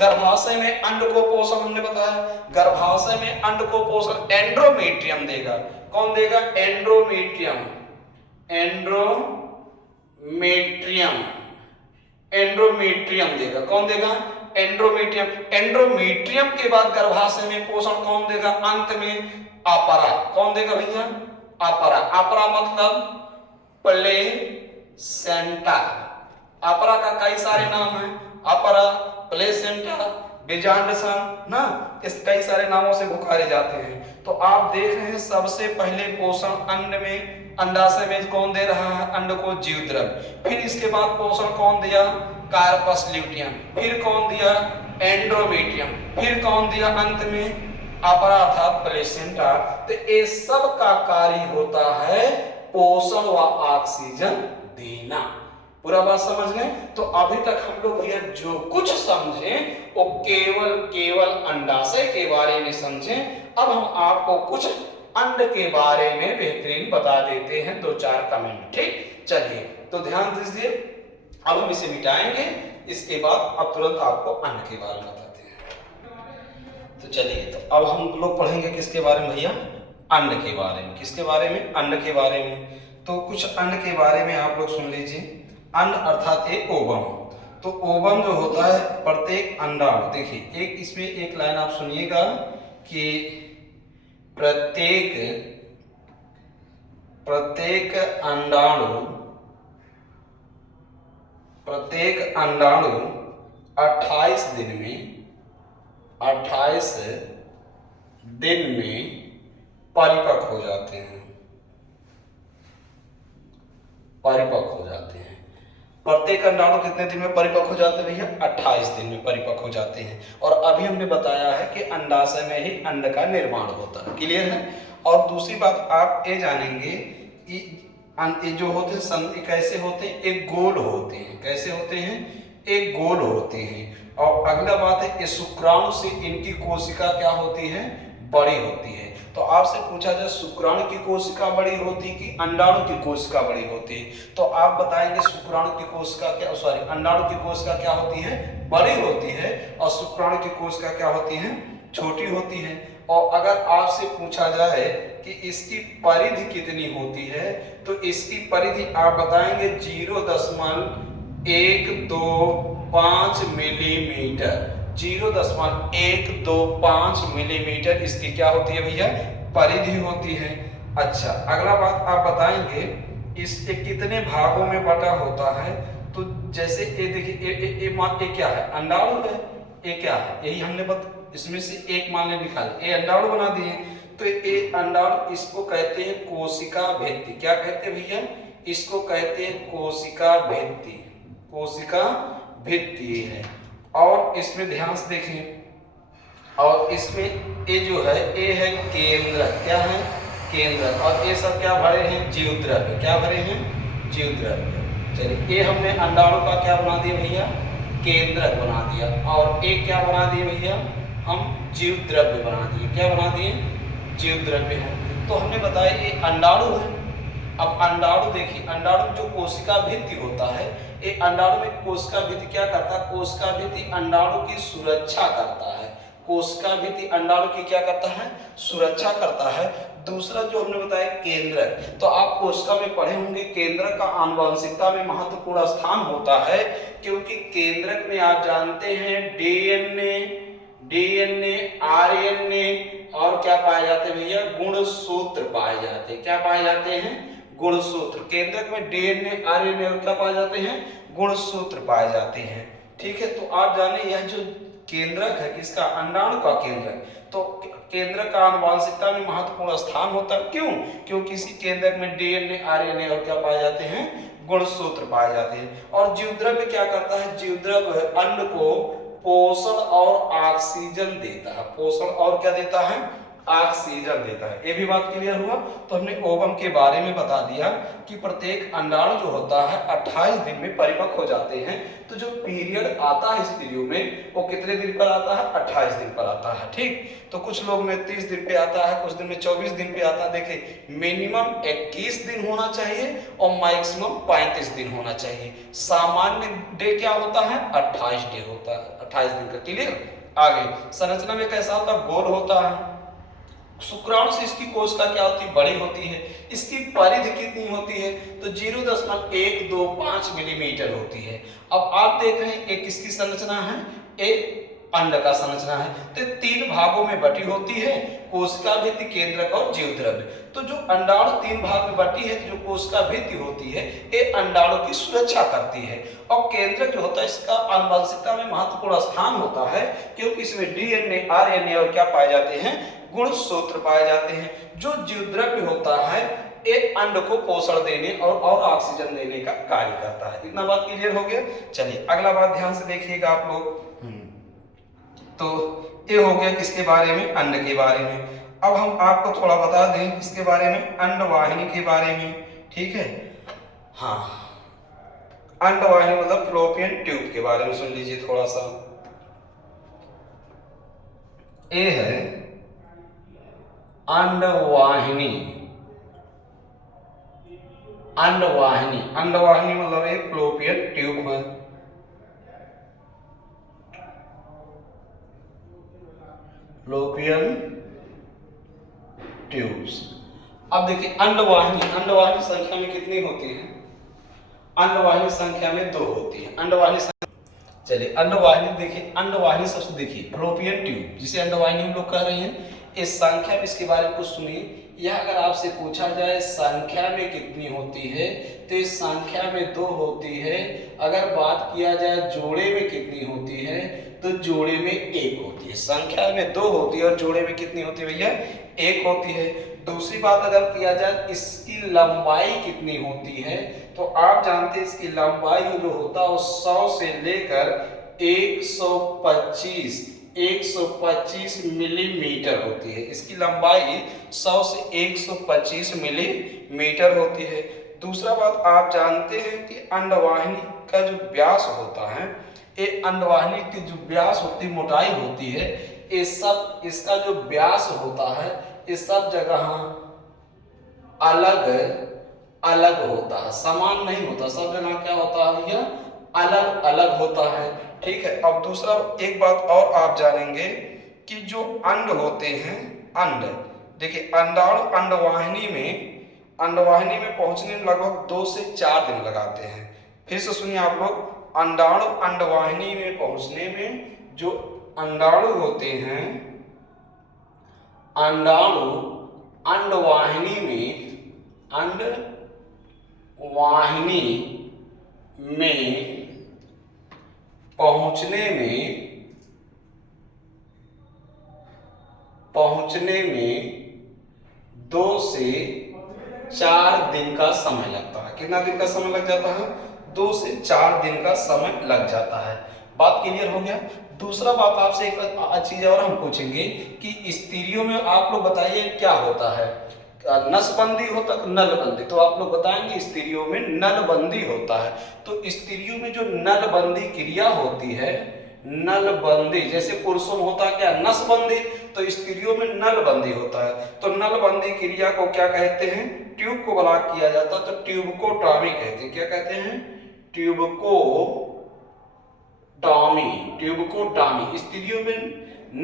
गर्भाशय में अंड को पोषण, हमने बताया गर्भाशय में अंड को पोषण एंड्रोमेट्रियम देगा। कौन देगा, एंड्रोमेट्रियम, एंड्रोमेट्रियम, एंड्रोमेट्रियम देगा। कौन देगा, एंड्रोमेट्रियम। एंड्रोमेट्रियम के बाद गर्भाशय में पोषण कौन देगा, अंत में अपरा। कौन देगा भैया, अपरा। अपरा मतलब प्लेसेंटा। अपरा का कई सारे नाम हैं, अपरा, प्लेसेंटा, बीजांडसन ना, इस कई सारे नामों से पुकारे जाते हैं। तो आप देख रहे हैं सबसे पहले पोषण अंड में, अंडाशय में कौन दे रहा है, अंड को जीव द्रव्य। फिर इसके बाद पोषण कौन दिया, कार्पस ल्यूटियम। फिर कौन दिया, एंड्रोमेट्रियम। फिर कौन दिया अंत में, अपरा अर्थात प्लेसेंटा। तो ये सब का कार्य होता है पोषण व ऑक्सीजन देना। पूरा बात समझ गए। तो अभी तक हम लोग भैया जो कुछ समझे वो केवल अंडाशय के बारे में समझे। अब हम आपको कुछ अंड के बारे में बेहतरीन बता देते हैं, 2-4 कमेंट, ठीक। चलिए तो ध्यान दीजिए, अब हम इसे मिटाएंगे, इसके बाद अब तुरंत आपको अंड के बारे में बताते हैं। तो चलिए, तो अब हम लोग पढ़ेंगे किसके बारे में भैया, अंड के बारे में। किसके बारे में, अंड के बारे में। तो कुछ अंड के बारे में आप लोग सुन लीजिए। अंड अर्थात एक ओवम। तो ओवम जो होता है, प्रत्येक अंडाणु, देखिए एक इसमें एक लाइन आप सुनिएगा कि प्रत्येक अंडाणु 28 दिन में परिपक्व हो जाते हैं, प्रत्येक अंडाणु कितने दिन में परिपक्व हो जाते हैं भैया, 28 दिन में परिपक्व हो जाते हैं। और अभी हमने बताया है कि अंडाशय में ही अंड का निर्माण होता है, क्लियर है। और दूसरी बात आप ये जानेंगे कि जो होते हैं कैसे होते हैं, एक गोल होते हैं। कैसे होते हैं, एक गोल होते हैं। और अगला बात है, ये शुक्राणु से इनकी कोशिका क्या होती है, बड़ी होती है। तो आपसे पूछा जाए शुक्राणु की कोशिका बड़ी होती कि अंडाणु की कोशिका बड़ी होती, तो आप बताएंगे शुक्राणु की कोशिका क्या, सॉरी, अंडाणु की कोशिका क्या होती है, बड़ी होती है, और शुक्राणु की कोशिका क्या होती है, छोटी होती है। और अगर आपसे पूछा जाए कि इसकी परिधि कितनी होती है, तो इसकी परिधि आप बताएंगे 0.125 मिलीमीटर, 0.125 मिलीमीटर इसकी क्या होती है भैया, परिधि होती है। अच्छा, अगला बात आप बताएंगे इसके कितने भागों में बटा होता है। तो जैसे ये देखिए, ये क्या है, अंडाणु है। ये क्या है, यही हमने इसमें से एक मान ले निकाल, ये अंडाणु बना दिए। तो ये अंडाणु, इसको कहते हैं कोशिका भित्ति। क्या कहते हैं भैया, इसको कहते हैं कोशिका भित्ति। कोशिका भित्ति है। और इसमें ध्यान से देखें, और इसमें ये जो है, ये है केंद्र। क्या है, केंद्र। और ये सब क्या भरे हैं, जीवद्रव्य। क्या भरे हैं, जीवद्रव्य। चलिए, ये हमने अंडाणु का क्या बना दिया भैया, केंद्रक बना दिया। और एक क्या बना दिए भैया, हम जीवद्रव्य बना दिए। क्या बना दिए, जीवद्रव्य है। तो हमने बताया ये अंडाणु है। अब अंडाणु देखिए, अंडाणु जो कोशिका भित्ति होता है, ये अंडाणु में कोशिका भित्ति क्या करता है, कोशिका भित्ति अंडाणु की सुरक्षा करता है। कोशिका भित्ति अंडाणु की क्या करता है, सुरक्षा करता है। दूसरा जो हमने बताया केंद्रक, तो आप कोशिका में पढ़े होंगे केंद्रक का आनुवंशिकता में महत्वपूर्ण स्थान होता है, क्योंकि केंद्रक में आप जानते हैं डीएनए, आरएनए और क्या पाए जाते हैं भैया, गुणसूत्र पाए जाते हैं। क्या पाए जाते हैं, गुणसूत्र। केंद्रक में डीएनए, आरएनए और क्या पाए जाते हैं, गुणसूत्र पाए जाते हैं। ठीक है, तो आप जाने यह जो केंद्रक है, इसका अंडाणु का केंद्रक, तो केंद्रक का आनुवंशिकता में महत्वपूर्ण स्थान होता है। क्यों, क्योंकि इसी केंद्रक में डीएनए, आरएनए और क्या पाए जाते हैं, गुणसूत्र पाए जाते हैं। और जीवद्रव्य क्या करता है, जीवद्रव्य अंड को पोषण और ऑक्सीजन देता है। पोषण और क्या देता है, ऑक्सीजन देता है। ये भी बात क्लियर हुआ। तो हमने ओवम के बारे में बता दिया कि प्रत्येक अंडाणु जो होता है 28 दिन में परिपक्व हो जाते हैं। तो जो पीरियड आता है स्त्रियों में, वो कितने दिन पर आता है, 28 दिन पर आता है। ठीक, तो कुछ लोग में 30 दिन पे आता है, कुछ दिन में 24 दिन पे आता है। देखिए, मिनिमम 21 दिन होना चाहिए और मैक्सिमम 35 दिन होना चाहिए। सामान्य डे क्या होता है, 28 डे होता है, 28 दिन का। क्लियर। आगे संरचना में कैसा होता है, गोल होता है। शुक्राणु से इसकी कोशिका क्या होती है, बड़ी होती है। इसकी परिधि कितनी होती है, तो 0.125 मिलीमीटर होती है। अब आप देख रहे हैं एक किसकी संरचना है, एक अंड का संरचना है। तो 3 भागों में बटी होती है, कोशिका भित्ति, केंद्रक और जीवद्रव्य। तो जो अंडाणु 3 भाग में बटी है, जो कोशिका भित्ति होती है, ये अंडाणु की सुरक्षा करती है। और केंद्रक जो होता है, इसका आनुवंशिकता में महत्वपूर्ण स्थान होता है, क्योंकि इसमें डीएनए, आरएनए और क्या पाए जाते हैं, गुणसूत्र पाए जाते हैं। जो जीवद्रव्य होता है, एक अंड को पोषण देने और ऑक्सीजन देने का कार्य करता है। इतना बात क्लियर हो गया। चलिए, अगला बात ध्यान से देखिएगा आप लोग। तो ये हो गया किसके बारे में, अंड के बारे में। अब हम आपको थोड़ा बता दें किसके बारे में, अंडवाहिनी के बारे में। ठीक है, हाँ, अंडवाहिनी मतलब फ्लोपियन ट्यूब के बारे में सुन लीजिए थोड़ा सा। ये है अंडवाहिनी। अंडवाहिनी, अंडवाहिनी मतलब एक फ्लोपियन ट्यूब है। Fallopian tubes. अब देखिए अंडवाहिनी, अंडवाहिनी संख्या में कितनी होती है, अंडवाहिनी संख्या में 2 होती है। अंडवाहिनी चलिए, अंडवाहिनी देखिए, अंडवाहिनी सबसे देखिए फ्लोपियन ट्यूब जिसे अंडवाहिनी हम लोग कह रहे हैं, इस संख्या में इसके बारे में कुछ सुनिए। यह अगर आपसे पूछा जाए संख्या में कितनी होती है, तो इस संख्या में 2 होती है। अगर बात किया जाए जोड़े में कितनी होती है, तो जोड़े में 1 होती है। संख्या में 2 होती है और जोड़े में कितनी होती है भैया, 1 होती है। दूसरी बात अगर किया जाए इसकी लंबाई कितनी होती है, तो आप जानते हैं इसकी लंबाई जो होता है वो 100 से लेकर 125 मिलीमीटर होती है। इसकी लंबाई 100 से 125 मिलीमीटर होती है। दूसरा बात आप जानते हैं कि अंडवाहिनी का जो व्यास होता है, ये अंडवाहिनी की जो व्यास होती है, मोटाई होती है, ये सब इसका जो व्यास होता है, ये सब जगह अलग अलग होता है, समान नहीं होता। सब जगह क्या होता है भैया, अलग अलग होता है। ठीक है। अब दूसरा एक बात और आप जानेंगे कि जो अंड होते हैं, अंड देखिए, अंडाणु अंडवाहिनी में पहुंचने में लगभग 2 से 4 दिन लगाते हैं। फिर से सुनिए आप लोग, अंडाणु अंडवाहिनी में पहुंचने में जो अंडाणु होते हैं, अंडाणु अंडवाहिनी में पहुंचने में 2 से 4 दिन का समय लगता है। कितना दिन का समय लग जाता है? 2 से 4 दिन का समय लग जाता है। बात क्लियर हो गया। दूसरा बात आपसे एक चीज और हम पूछेंगे कि स्टीरियो में आप लोग बताइए क्या होता है? नसबंदी होता है नलबंदी, तो आप लोग बताएंगे स्टीरियो में नलबंदी होता है। तो स्टीरियो में जो नलबंदी क्रिया होती है, नलबंदी, जैसे पुरुषों में होता है क्या? नसबंदी, तो स्टीरियो में नलबंदी होता है। तो नलबंदी क्रिया को क्या कहते हैं? ट्यूब को ब्लॉक किया जाता है तो ट्यूबकोटॉमी कहते हैं। क्या कहते हैं? ट्यूबकोटॉमी। स्टीरियो में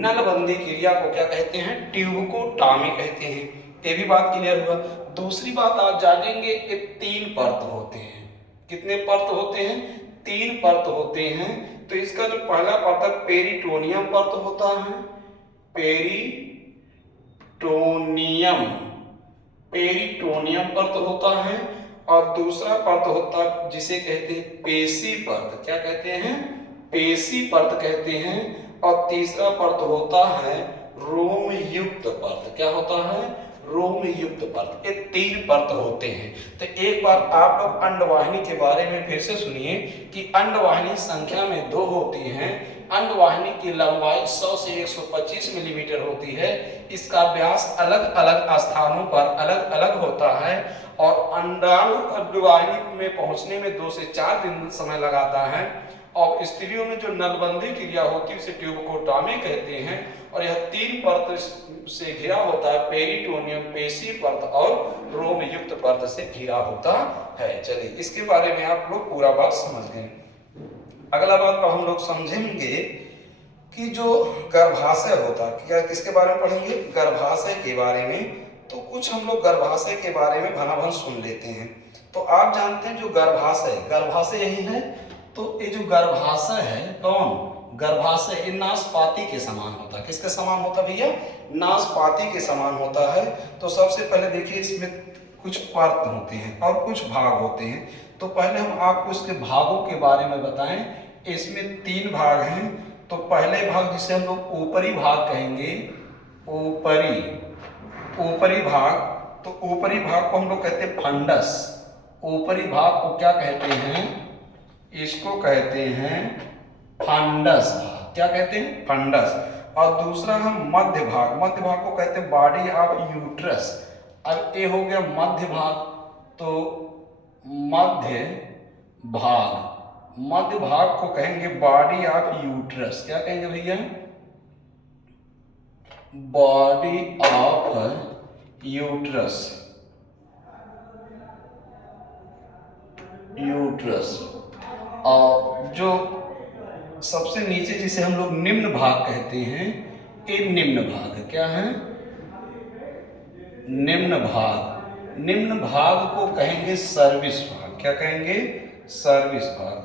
नलबंदी क्रिया को क्या कहते हैं? ट्यूबकोटॉमी कहते हैं। ये भी बात क्लियर हुआ। दूसरी बात आप जानेंगे कि 3 परत होते हैं। कितने परत होते हैं? 3 परत होते हैं। तो इसका जो पहला परत है पेरिटोनियम परत होता है, पेरिटोनियम परत होता है। और दूसरा परत होता है जिसे कहते हैं पेशी परत। क्या कहते हैं? पेशी परत कहते हैं। और तीसरा परत होता है रोम युक्त परत। क्या होता है? रोम युक्त परत। ये 3 परत होते हैं। तो एक बार आप लोग अंडवाहिनी के बारे में फिर से सुनिए कि अंडवाहिनी संख्या में 2 होती हैं। अंडवाहिनी की लंबाई 100 से 125 मिलीमीटर होती है। इसका व्यास अलग अलग स्थानों पर अलग अलग होता है और अंडाणु अंडवाहिनी में पहुंचने में 2 से 4 दिन समय लगाता है। और स्त्रियों में जो नलबंदी क्रिया होती है उसे ट्यूबकोटॉमी कहते हैं। और यह 3 परत से घिरा होता है, पेरिटोनियम, पेशी परत और रोम युक्त परत से घिरा होता है। चलिए इसके बारे में आप लोग पूरा बात समझ गए। अगला बात अब हम लोग समझेंगे कि जो गर्भाशय होता है, क्या किसके बारे में पढ़ेंगे? गर्भाशय के बारे में। तो कुछ हम लोग गर्भाशय के बारे में भनाभन सुन लेते हैं। तो आप जानते हैं जो गर्भाशय यही है। तो ये जो गर्भाशय है, कौन? गर्भाशय ये नाशपाती के समान होता है। किसके समान होता है भैया? नाशपाती के समान होता है। तो सबसे पहले देखिए इसमें कुछ परत होते हैं और कुछ भाग होते हैं। तो पहले हम आपको इसके भागों के बारे में बताएं। इसमें 3 भाग हैं। तो पहले भाग जिसे हम लोग ऊपरी भाग कहेंगे, ऊपरी भाग। तो ऊपरी भाग को हम लोग कहते हैं फंडस। ऊपरी भाग को क्या कहते हैं? इसको कहते हैं फंडस भाग। क्या कहते हैं? फंडस। और दूसरा है मध्य भाग। मध्य भाग को कहते हैं बॉडी ऑफ यूट्रस। अब ये हो गया मध्य भाग। तो मध्य भाग को कहेंगे बॉडी ऑफ यूट्रस। क्या कहेंगे भैया? Body of uterus. और जो सबसे नीचे जिसे हम लोग निम्न भाग कहते हैं, ये निम्न भाग। क्या है? निम्न भाग। निम्न भाग को कहेंगे सर्विस भाग। क्या कहेंगे? सर्विस भाग।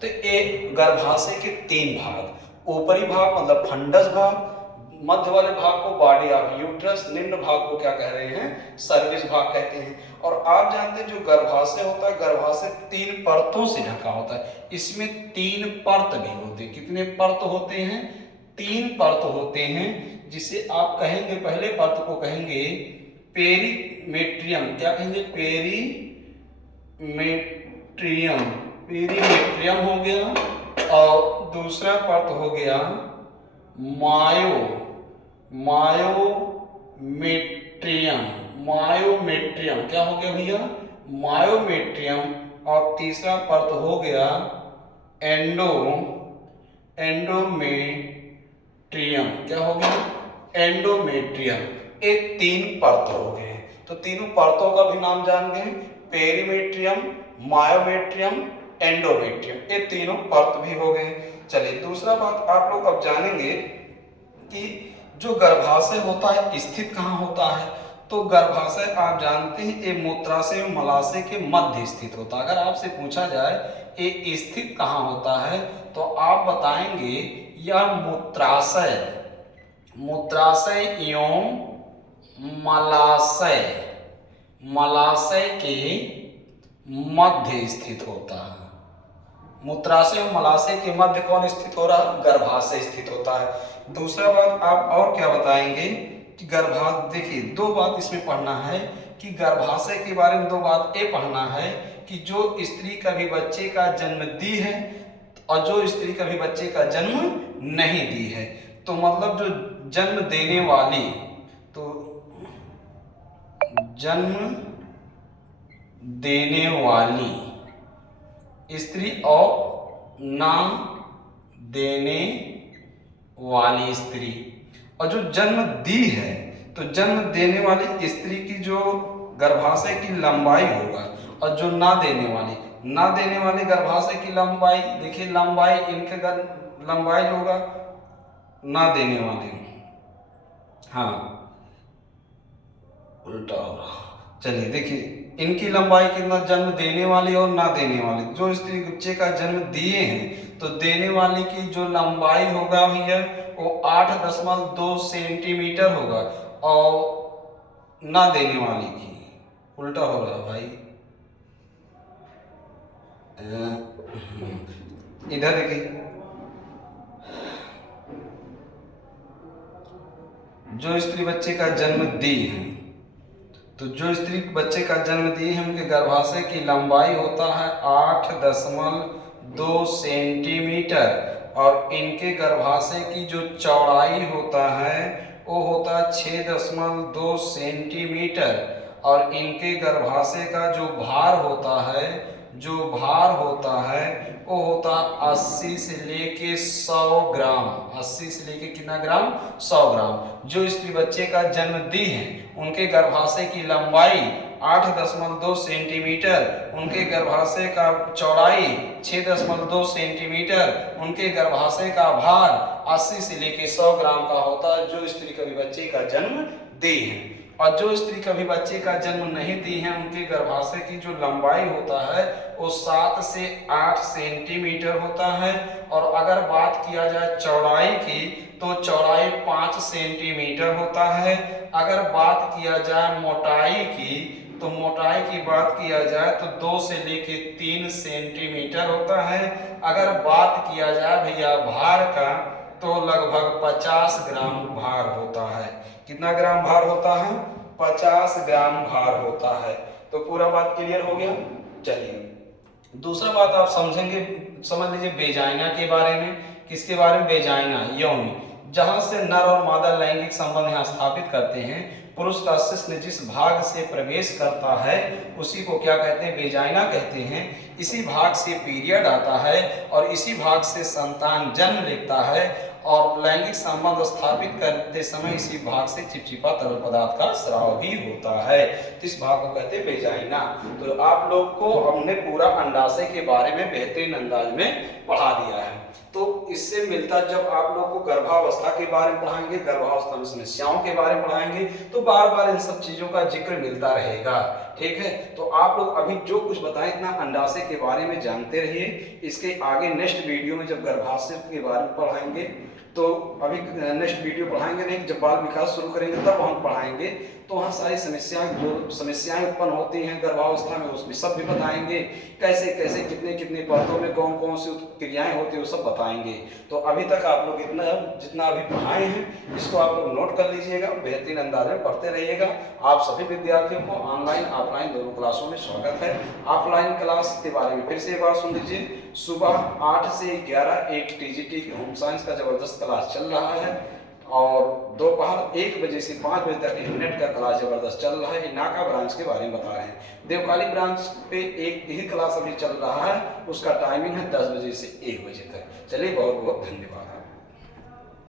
तो एक गर्भाशय के 3 भाग, ऊपरी भाग मतलब फंडस भाग, मध्य वाले भाग को बॉडी ऑफ यूट्रस, निम्न भाग को क्या कह रहे हैं? सर्विस भाग कहते हैं। और आप जानते हैं जो गर्भाशय होता है, गर्भाशय 3 परतों से ढका होता है। इसमें 3 परत भी होते हैं। कितने परत होते हैं? 3 परत होते हैं, जिसे आप कहेंगे, पहले परत को कहेंगे पेरीमेट्रियम। क्या कहेंगे? पेरीमेट्रियम हो गया। और दूसरा परत हो गया मायोमेट्रियम। क्या हो गया भैया? मायोमेट्रियम। और तीसरा परत हो गया एंडोमेट्रियम। क्या हो गया? एंडोमेट्रियम। ये 3 परत हो गए। तो तीनों परतों का भी नाम जान गए, पेरीमेट्रियम, मायोमेट्रियम, एंडोमेट्रियम। ये तीनों परत भी हो गए। चलिए दूसरा बात आप लोग अब जानेंगे कि जो गर्भाशय होता है स्थित कहाँ होता है। तो गर्भाशय आप जानते हैं ये मूत्राशय और मलाशय के मध्य स्थित होता है। अगर आपसे पूछा जाए ये स्थित कहाँ होता है तो आप बताएंगे यह मूत्राशय मूत्राशय एवं मलाशय, मलाशय के मध्य स्थित होता है। मूत्राशय और मलाशय के मध्य कौन स्थित हो रहा है? गर्भाशय स्थित होता है। दूसरा बात आप और क्या बताएंगे कि देखिए दो बात इसमें पढ़ना है कि गर्भाशय के बारे में दो बात ये पढ़ना है कि जो स्त्री कभी बच्चे का जन्म दी है और जो स्त्री कभी बच्चे का जन्म नहीं दी है। तो मतलब जो जन्म देने वाली, तो जन्म देने वाली स्त्री और नाम देने वाली स्त्री, और जो जन्म दी है तो जन्म देने वाली स्त्री की जो गर्भाशय की लंबाई होगा, और जो ना देने वाली गर्भाशय की लंबाई, देखिए लंबाई इनके लंबाई होगा ना देने वाले, हाँ उल्टा हो रहा। चलिए देखिए इनकी लंबाई कितना, जन्म देने वाली और ना देने वाली। जो स्त्री बच्चे का जन्म दिए हैं तो देने वाली की जो लंबाई होगा भैया वो 8.2 सेंटीमीटर होगा, और ना देने वाली की उल्टा हो रहा भाई, इधर देखिए जो स्त्री बच्चे का जन्म दी है, तो जो स्त्री बच्चे का जन्म दी है उनके गर्भाशय की लंबाई होता है 8.2 सेंटीमीटर, और इनके गर्भाशय की जो चौड़ाई होता है वो होता है 6.2 सेंटीमीटर, और इनके गर्भाशय का जो भार होता है वो होता 80 से लेके 100 ग्राम। 80 से लेके कितना ग्राम? 100 ग्राम। जो स्त्री बच्चे का जन्म दी है उनके गर्भाशय की लंबाई 8.2 सेंटीमीटर, उनके गर्भाशय का चौड़ाई 6.2 सेंटीमीटर, उनके गर्भाशय का भार 80 से लेके 100 ग्राम का होता है जो स्त्री कभी बच्चे का जन्म दी है। और जो स्त्री कभी बच्चे का जन्म नहीं दी है उनके गर्भाशय की जो लंबाई होता है वो 7 से 8 सेंटीमीटर होता है, और अगर बात किया जाए चौड़ाई की तो चौड़ाई 5 सेंटीमीटर होता है। अगर बात किया जाए मोटाई की तो मोटाई की बात किया जाए तो 2 से लेके 3 सेंटीमीटर होता है। अगर बात किया जाए भैया भार का तो लगभग 50 ग्राम भार होता है। कितना ग्राम भार होता है? 50 ग्राम भार होता है। तो पूरा बात क्लियर हो गया। चलिए दूसरा बात आप समझ लीजिए वेजाइना के बारे में। किसके बारे में? वेजाइना, यौन, जहां से नर और मादा लैंगिक संबंध यहाँ स्थापित करते हैं। पुरुष का शिश्न जिस भाग से प्रवेश करता है उसी को क्या कहते हैं? वेजाइना कहते हैं। इसी भाग से पीरियड आता है और इसी भाग से संतान जन्म लेता है, और लैंगिक संबंध स्थापित करते समय इसी भाग से चिपचिपा तरल पदार्थ का स्राव भी होता है। तो इस भाग को कहते हैं वेजाइना। तो आप लोग को हमने पूरा अंडाशय के बारे में बेहतरीन अंदाज में पढ़ा दिया है। तो इससे मिलता, जब आप लोग को गर्भावस्था के बारे में पढ़ाएंगे, गर्भावस्था में समस्याओं के बारे में पढ़ाएंगे, तो बार बार इन सब चीजों का जिक्र मिलता रहेगा। ठीक है, तो आप लोग अभी जो कुछ बताएं इतना अंडाशय के बारे में जानते रहिए। इसके आगे नेक्स्ट वीडियो में जब गर्भाशय के बारे में पढ़ाएंगे, तो अभी नेक्स्ट वीडियो पढ़ाएंगे नहीं, जब बाल विकास शुरू करेंगे तब हम पढ़ाएंगे। तो वहाँ सारी समस्याएं उत्पन्न होती हैं गर्भावस्था में, उसमें सब भी बताएंगे। कैसे कैसे कितने कितने पर्थों में कौन कौन सी क्रियाएं होती है वो सब बताएंगे। तो अभी तक आप लोग जितना अभी पढ़ाए हैं इसको आप लोग नोट कर लीजिएगा, बेहतरीन अंदाज में पढ़ते रहिएगा। आप सभी विद्यार्थियों को ऑनलाइन ऑफलाइन दोनों क्लासों में स्वागत है। ऑफलाइन क्लास के बारे में फिर से एक बार सुन लीजिए। सुबह 8 से 11 एक टीजीटी की होम साइंस का जबरदस्त क्लास चल रहा है, और दोपहर 1 बजे से 5 बजे तक इंटरनेट का क्लास जबरदस्त चल रहा है। नाका ब्रांच के बारे में बता रहे हैं। देवकाली ब्रांच पे एक ही क्लास अभी चल रहा है, उसका टाइमिंग है 10 बजे से 1 बजे तक। चलिए बहुत बहुत धन्यवाद।